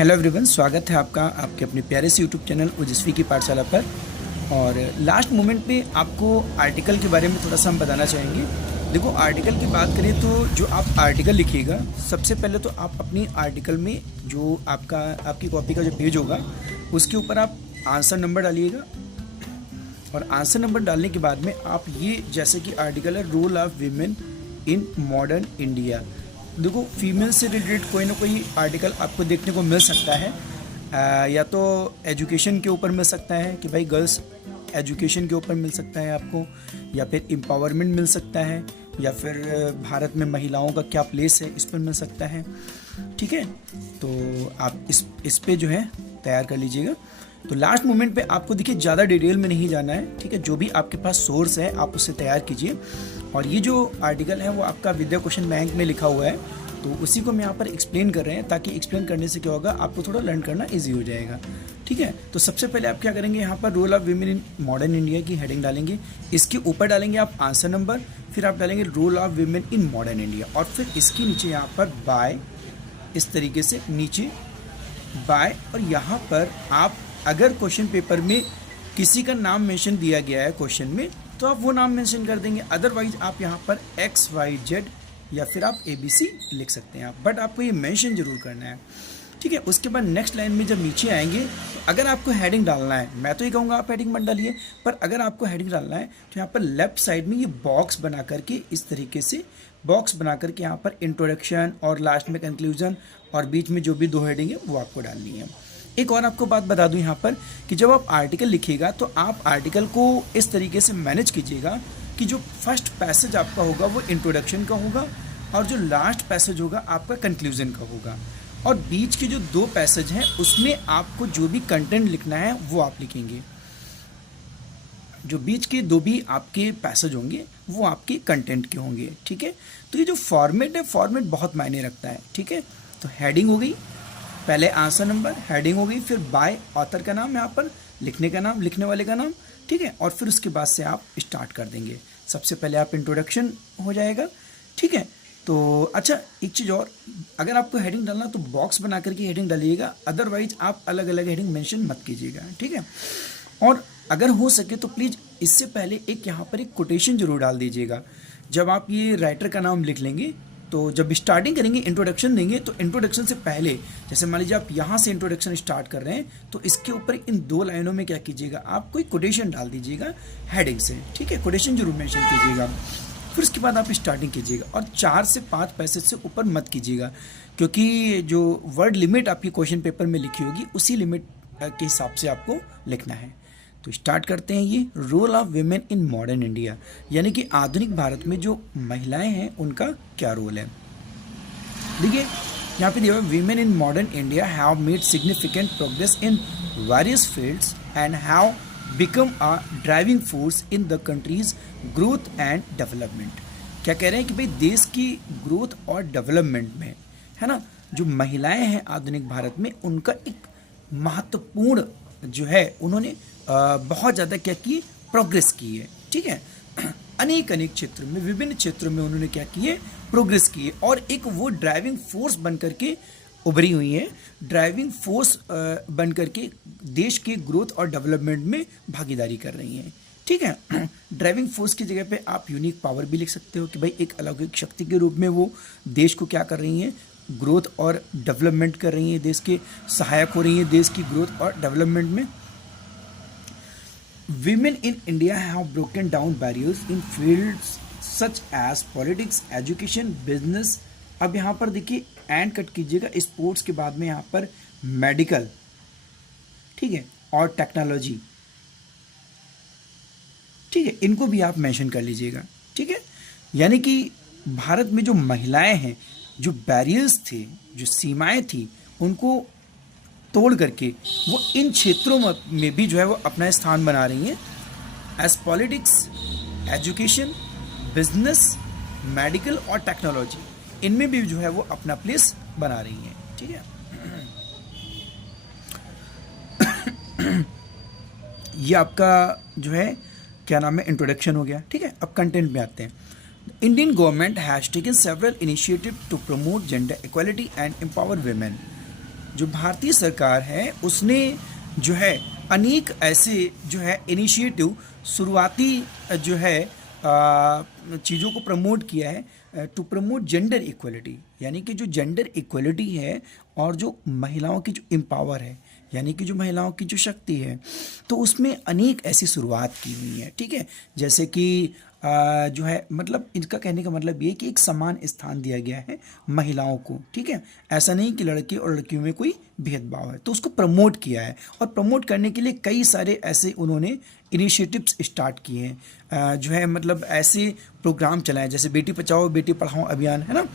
Hello everyone, स्वागत है आपका आपके अपने प्यारे से यूट्यूब चैनल ओजस्वी की पाठशाला पर। और लास्ट मोमेंट पे आपको आर्टिकल के बारे में थोड़ा सा हम बताना चाहेंगे। देखो, आर्टिकल की बात करें तो जो आप आर्टिकल लिखिएगा, सबसे पहले तो आप अपनी आर्टिकल में जो आपकी कॉपी का जो पेज होगा उसके ऊपर आप आंसर नंबर डालिएगा। और आंसर नंबर डालने के बाद में आप ये, जैसे कि आर्टिकल है role of women in modern India. देखो, फीमेल से रिलेटेड कोई ना कोई आर्टिकल आपको देखने को मिल सकता है। या तो एजुकेशन के ऊपर मिल सकता है कि भाई गर्ल्स एजुकेशन के ऊपर मिल सकता है आपको, या फिर एम्पावरमेंट मिल सकता है, या फिर भारत में महिलाओं का क्या प्लेस है इस पर मिल सकता है। ठीक है, तो आप इस पे जो है तैयार कर लीजिएगा। तो लास्ट मोमेंट पे आपको देखिए ज़्यादा डिटेल में नहीं जाना है। ठीक है, जो भी आपके पास सोर्स है आप उससे तैयार कीजिए। और ये जो आर्टिकल है वो आपका विद्या क्वेश्चन बैंक में लिखा हुआ है, तो उसी को हम यहाँ पर एक्सप्लेन कर रहे हैं, ताकि एक्सप्लेन करने से क्या होगा, आपको थोड़ा लर्न करना ईजी हो जाएगा। ठीक है, तो सबसे पहले आप क्या करेंगे, यहाँ पर role of women in modern India की हेडिंग डालेंगे। इसके ऊपर डालेंगे आप आंसर नंबर, फिर आप डालेंगे role of women in modern India, और फिर इसके नीचे यहाँ पर बाय, इस तरीके से नीचे बाय। और यहाँ पर आप अगर क्वेश्चन पेपर में किसी का नाम मेंशन दिया गया है क्वेश्चन में, तो आप वो नाम मेंशन कर देंगे। अदरवाइज आप यहाँ पर XYZ या फिर आप ABC लिख सकते हैं आप, बट आपको ये मेंशन जरूर करना है। ठीक है, उसके बाद नेक्स्ट लाइन में जब नीचे आएंगे, तो अगर आपको हेडिंग डालना है, मैं तो ये कहूँगा आप हेडिंग मत डालिए, पर अगर आपको हेडिंग डालना है तो यहाँ पर लेफ्ट साइड में ये बॉक्स बना करके, इस तरीके से बॉक्स बना करके यहाँ पर इंट्रोडक्शन और लास्ट में कंक्लूजन और बीच में जो भी दो हेडिंग है वो आपको डालनी है। एक और आपको बात बता दूं यहाँ पर कि जब आप आर्टिकल लिखिएगा तो आप आर्टिकल को इस तरीके से मैनेज कीजिएगा कि जो फर्स्ट पैसेज आपका होगा वो इंट्रोडक्शन का होगा, और जो लास्ट पैसेज होगा आपका कंक्लूजन का होगा, और बीच के जो दो पैसेज हैं उसमें आपको जो भी कंटेंट लिखना है वो आप लिखेंगे। जो बीच के दो भी आपके पैसेज होंगे वो आपके कंटेंट के होंगे। ठीक है, तो ये जो फॉर्मेट है, फॉर्मेट बहुत मायने रखता है। ठीक है, तो हेडिंग हो गई, पहले आंसर नंबर, हेडिंग हो गई, फिर बाय ऑथर का नाम, यहाँ पर लिखने का नाम, लिखने वाले का नाम। ठीक है, और फिर उसके बाद से आप स्टार्ट कर देंगे। सबसे पहले आप इंट्रोडक्शन हो जाएगा। ठीक है, तो अच्छा एक चीज़ और, अगर आपको हेडिंग डालना तो बॉक्स बना करके हेडिंग डालिएगा, अदरवाइज आप अलग अलग हेडिंग मेंशन मत कीजिएगा। ठीक है, और अगर हो सके तो प्लीज़ इससे पहले एक यहाँ पर एक कोटेशन जरूर डाल दीजिएगा। जब आप ये राइटर का नाम लिख लेंगे, तो जब स्टार्टिंग करेंगे, इंट्रोडक्शन देंगे, तो इंट्रोडक्शन से पहले, जैसे मान लीजिए आप यहाँ से इंट्रोडक्शन स्टार्ट कर रहे हैं, तो इसके ऊपर इन दो लाइनों में क्या कीजिएगा, आप कोई कोटेशन डाल दीजिएगा हेडिंग से। ठीक है, कोटेशन जरूर मेंशन कीजिएगा। फिर उसके बाद आप स्टार्टिंग कीजिएगा, और 4 से 5 पैसेज से ऊपर मत कीजिएगा, क्योंकि जो वर्ड लिमिट आपकी क्वेश्चन पेपर में लिखी होगी उसी लिमिट के हिसाब से आपको लिखना है। तो स्टार्ट करते हैं। ये role of women in modern India, यानी कि आधुनिक भारत में जो महिलाएं हैं उनका क्या रोल है। देखिए यहाँ पे दिया हुआ, women in modern India have made significant progress in various fields and have become a driving force in the country's growth and development. क्या कह रहे हैं कि भाई देश की ग्रोथ और डेवलपमेंट में, है ना, जो महिलाएं हैं आधुनिक भारत में, उनका एक महत्वपूर्ण जो है, उन्होंने बहुत ज़्यादा क्या की, प्रोग्रेस की है। ठीक है, अनेक क्षेत्रों में, विभिन्न क्षेत्रों में उन्होंने क्या किए, प्रोग्रेस की है, और एक वो ड्राइविंग फोर्स बन करके उभरी हुई है, ड्राइविंग फोर्स बन करके देश के ग्रोथ और डेवलपमेंट में भागीदारी कर रही हैं। ठीक है, ड्राइविंग फोर्स की जगह पे आप यूनिक पावर भी लिख सकते हो कि भाई एक अलौकिक शक्ति के रूप में वो देश को क्या कर रही हैं, ग्रोथ और डेवलपमेंट कर रही हैं, देश के सहायक हो रही हैं देश की ग्रोथ और डेवलपमेंट में। Women in India have broken down barriers in fields such as politics, education, business। अब यहाँ पर देखिए एंड कट कीजिएगा, स्पोर्ट्स के बाद में यहाँ पर मेडिकल, ठीक है, और टेक्नोलॉजी। ठीक है, इनको भी आप मेंशन कर लीजिएगा। ठीक है, यानी कि भारत में जो महिलाएं हैं, जो बैरियर्स थे, जो सीमाएं थी, उनको तोड़ करके वो इन क्षेत्रों में भी जो है वो अपना स्थान बना रही हैं। As politics, education, business, medical और टेक्नोलॉजी, इनमें भी जो है वो अपना प्लेस बना रही हैं। ठीक है, ये आपका जो है क्या नाम है, इंट्रोडक्शन हो गया। ठीक है, अब कंटेंट में आते हैं। Indian government has taken several initiative to promote gender equality and empower women। जो भारतीय सरकार है उसने जो है अनेक ऐसे जो है इनिशिएटिव शुरुआती जो है चीज़ों को प्रमोट किया है टू प्रमोट जेंडर इक्वलिटी, यानी कि जो जेंडर इक्वलिटी है और जो महिलाओं की जो एम्पावर है, यानी कि जो महिलाओं की जो शक्ति है, तो उसमें अनेक ऐसी शुरुआत की हुई है। ठीक है, जैसे कि जो है मतलब इनका कहने का मतलब ये कि एक समान स्थान दिया गया है महिलाओं को। ठीक है, ऐसा नहीं कि लड़के और लड़कियों में कोई भेदभाव है, तो उसको प्रमोट किया है और प्रमोट करने के लिए कई सारे ऐसे उन्होंने इनिशिएटिव्स स्टार्ट किए हैं, जो है मतलब ऐसे प्रोग्राम चलाए जैसे बेटी बचाओ बेटी पढ़ाओ अभियान है ना,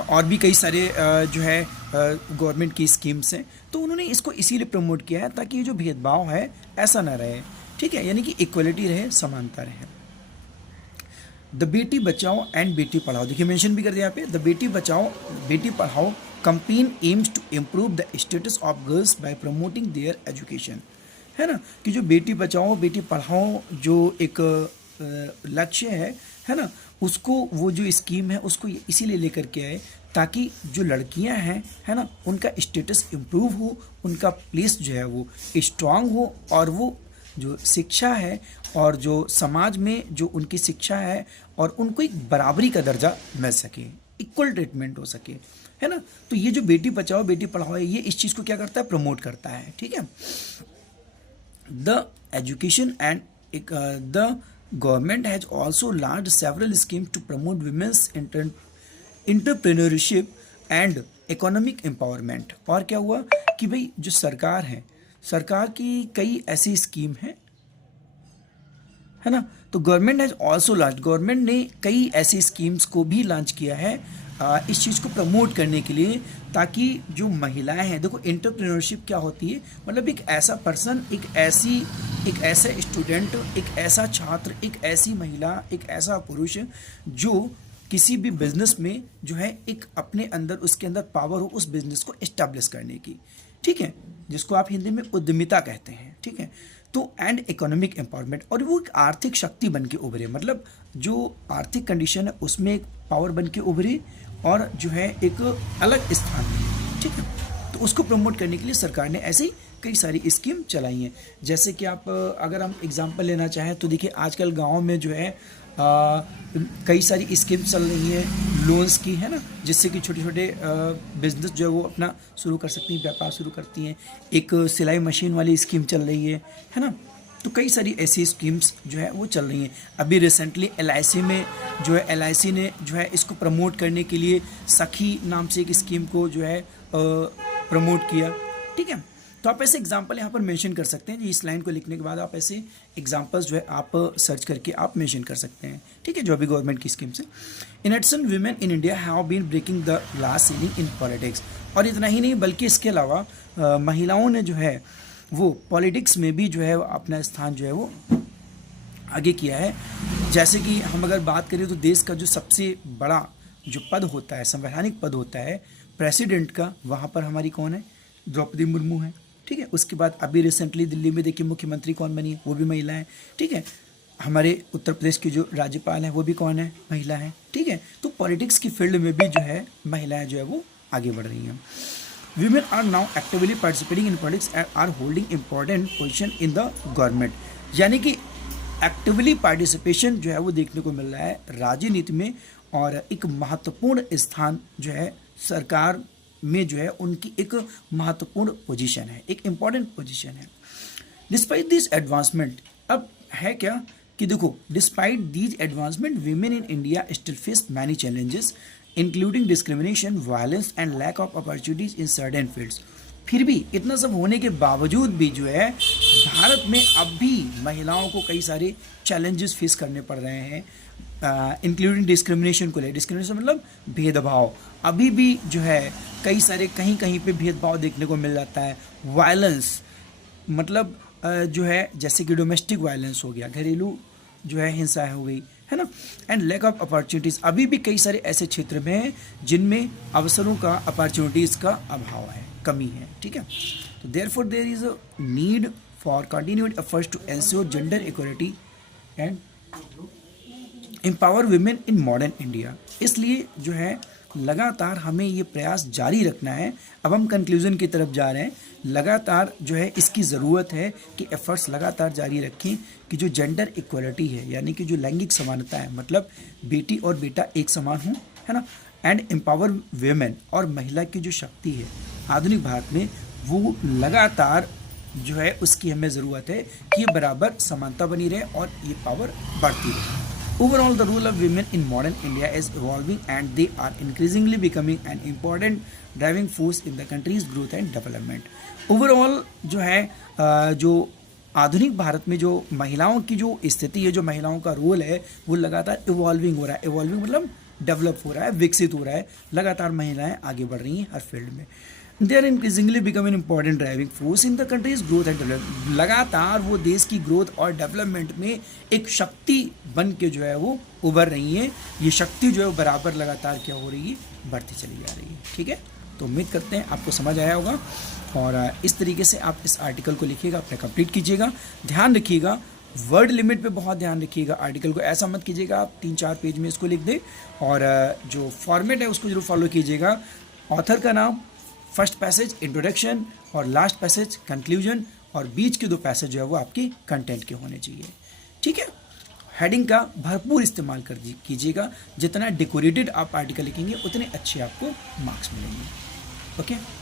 और भी कई सारे जो है गवर्नमेंट की स्कीम्स हैं। तो उन्होंने इसको इसीलिए प्रमोट किया है ताकि ये जो भेदभाव है ऐसा ना रहे। ठीक है, यानी कि इक्वलिटी रहे, समानता रहे। द बेटी बचाओ एंड बेटी पढ़ाओ, देखिए मेंशन भी कर दिया यहाँ पे, द बेटी Bachao Beti Padhao campaign aims to improve the status of girls by promoting their education, है ना, कि जो बेटी बचाओ बेटी पढ़ाओ जो एक लक्ष्य है ना, उसको वो जो स्कीम है उसको इसीलिए लेकर के आए ताकि जो लड़कियां हैं है ना उनका स्टेटस इम्प्रूव हो, उनका प्लेस जो है वो स्ट्रांग हो, और वो जो शिक्षा है और जो समाज में जो उनकी शिक्षा है और उनको एक बराबरी का दर्जा मिल सके, इक्वल ट्रीटमेंट हो सके, है ना। तो ये जो बेटी बचाओ बेटी पढ़ाओ है, ये इस चीज़ को क्या करता है, प्रमोट करता है। ठीक है, the education and the government has also launched several scheme to promote women's entrepreneurship and economic empowerment. और क्या हुआ कि भाई जो सरकार है, सरकार की कई ऐसी स्कीम है ना, तो government has also launch, government ने कई ऐसी स्कीम्स को भी लॉन्च किया है इस चीज़ को प्रमोट करने के लिए, ताकि जो महिलाएं हैं, देखो एंटरप्रेन्योरशिप क्या होती है, मतलब एक ऐसा पर्सन, एक ऐसा स्टूडेंट, एक ऐसा छात्र, एक ऐसी महिला, एक ऐसा पुरुष जो किसी भी बिजनेस में जो है एक अपने अंदर उसके अंदर पावर हो उस बिजनेस को एस्टैब्लिश करने की। ठीक है, जिसको आप हिंदी में उद्यमिता कहते हैं। ठीक है, तो एंड इकोनॉमिक एम्पावरमेंट, और वो एक आर्थिक शक्ति बन के उभरे, मतलब जो आर्थिक कंडीशन है उसमें एक पावर बन के उभरे और जो है एक अलग स्थान है। ठीक है, तो उसको प्रमोट करने के लिए सरकार ने ऐसी कई सारी स्कीम चलाई हैं। जैसे कि आप अगर हम एग्जांपल लेना चाहें तो देखिए आजकल गांव में जो है कई सारी स्कीम चल रही हैं लोन्स की, है ना, जिससे कि छोटे छोटे बिजनेस जो है वो अपना शुरू कर सकती हैं, व्यापार शुरू करती हैं। एक सिलाई मशीन वाली स्कीम चल रही है ना, तो कई सारी ऐसी स्कीम्स जो है वो चल रही हैं। अभी रिसेंटली LIC में जो है LIC ने जो है इसको प्रमोट करने के लिए सखी नाम से एक स्कीम को जो है प्रमोट किया। ठीक है, तो आप ऐसे एग्जाम्पल यहाँ पर मेंशन कर सकते हैं, इस लाइन को लिखने के बाद आप ऐसे एग्जाम्पल्स जो है आप सर्च करके आप मेंशन कर सकते हैं। ठीक है, जो अभी गवर्नमेंट की स्कीम्स है। In addition women in India have been breaking the glass ceiling in politics, और इतना ही नहीं बल्कि इसके अलावा महिलाओं ने जो है वो पॉलिटिक्स में भी जो है अपना स्थान जो है वो आगे किया है। जैसे कि हम अगर बात करें तो देश का जो सबसे बड़ा जो पद होता है, संवैधानिक पद होता है प्रेसिडेंट का, वहाँ पर हमारी कौन है, द्रौपदी मुर्मू है। ठीक है, उसके बाद अभी रिसेंटली दिल्ली में देखिए मुख्यमंत्री कौन बनी है, वो भी महिला है। ठीक है, हमारे उत्तर प्रदेश की जो राज्यपाल हैं वो भी कौन है, महिला है। ठीक है, तो पॉलिटिक्स की फील्ड में भी जो है महिलाएं जो है वो आगे बढ़ रही हैं। Women are now actively participating in politics and are holding important position in the government, यानी कि एक्टिवली पार्टिसिपेशन जो है वो देखने को मिल रहा है राजनीति में, और एक महत्वपूर्ण स्थान जो है सरकार में जो है उनकी एक महत्वपूर्ण पोजीशन है, एक इम्पॉर्टेंट पोजीशन है। डिस्पाइट दिस एडवांसमेंट, अब है क्या कि देखो despite these advancement women in India still face many challenges including discrimination, violence and lack of opportunities in certain fields. फिर भी इतना सब होने के बावजूद भी जो है भारत में अब भी महिलाओं को कई सारे चैलेंजेस फेस करने पड़ रहे हैं, इंक्लूडिंग डिस्क्रिमिनेशन को ले, डिस्क्रिमिनेशन मतलब भेदभाव, अभी भी जो है कई सारे कहीं कहीं पे भेदभाव देखने को मिल जाता है। वायलेंस मतलब जो है जैसे कि डोमेस्टिक वायलेंस हो गया, घरेलू जो है हिंसा हो गई, है ना, एंड लैक ऑफ अपॉर्चुनिटीज़, अभी भी कई सारे ऐसे क्षेत्र में हैं जिनमें अवसरों का, अपॉर्चुनिटीज़ का अभाव है, कमी है। ठीक है, तो therefore there is a need for continued efforts to ensure gender equality and empower women in modern India. इसलिए जो है लगातार हमें ये प्रयास जारी रखना है। अब हम कंक्लूजन की तरफ जा रहे हैं। लगातार जो है इसकी ज़रूरत है कि एफर्ट्स लगातार जारी रखें कि जो जेंडर इक्वलिटी है, यानी कि जो लैंगिक समानता है, मतलब बेटी और बेटा एक समान हो, है ना, एंड एम्पावर वेमेन, और महिला की जो शक्ति है आधुनिक भारत में, वो लगातार जो है उसकी हमें ज़रूरत है कि ये बराबर समानता बनी रहे और ये पावर बढ़ती रहे। Overall, the role of women in modern India is evolving and they are increasingly becoming an important driving force in the country's growth and development. Overall जो है जो आधुनिक भारत में जो महिलाओं की जो स्थिति है, जो महिलाओं का रोल है, वो लगातार इवॉल्विंग हो रहा है। इवॉल्विंग मतलब डेवलप हो रहा है, विकसित हो रहा है। लगातार महिलाएं आगे बढ़ रही हैं हर फील्ड में। They are increasingly become an important driving force in the country's growth and development. लगातार वो देश की ग्रोथ और डेवलपमेंट में एक शक्ति बन के जो है वो उभर रही है। ये शक्ति जो है वो बराबर लगातार क्या हो रही है, बढ़ती चली जा रही है। ठीक है, तो उम्मीद करते हैं आपको समझ आया होगा और इस तरीके से आप इस आर्टिकल को लिखिएगा, अपने कंप्लीट कीजिएगा। ध्यान रखिएगा, वर्ड लिमिट पे बहुत ध्यान रखिएगा। आर्टिकल को ऐसा मत कीजिएगा आप 3-4 पेज में इसको लिख दें, और जो फॉर्मेट है उसको जरूर फॉलो कीजिएगा। ऑथर का नाम, फर्स्ट पैसेज इंट्रोडक्शन और लास्ट पैसेज कंक्लूजन, और बीच के 2 पैसेज जो है वो आपकी कंटेंट के होने चाहिए। ठीक है, हेडिंग का भरपूर इस्तेमाल कर कीजिएगा। जितना डेकोरेटेड आप आर्टिकल लिखेंगे उतने अच्छे आपको मार्क्स मिलेंगे। ओके।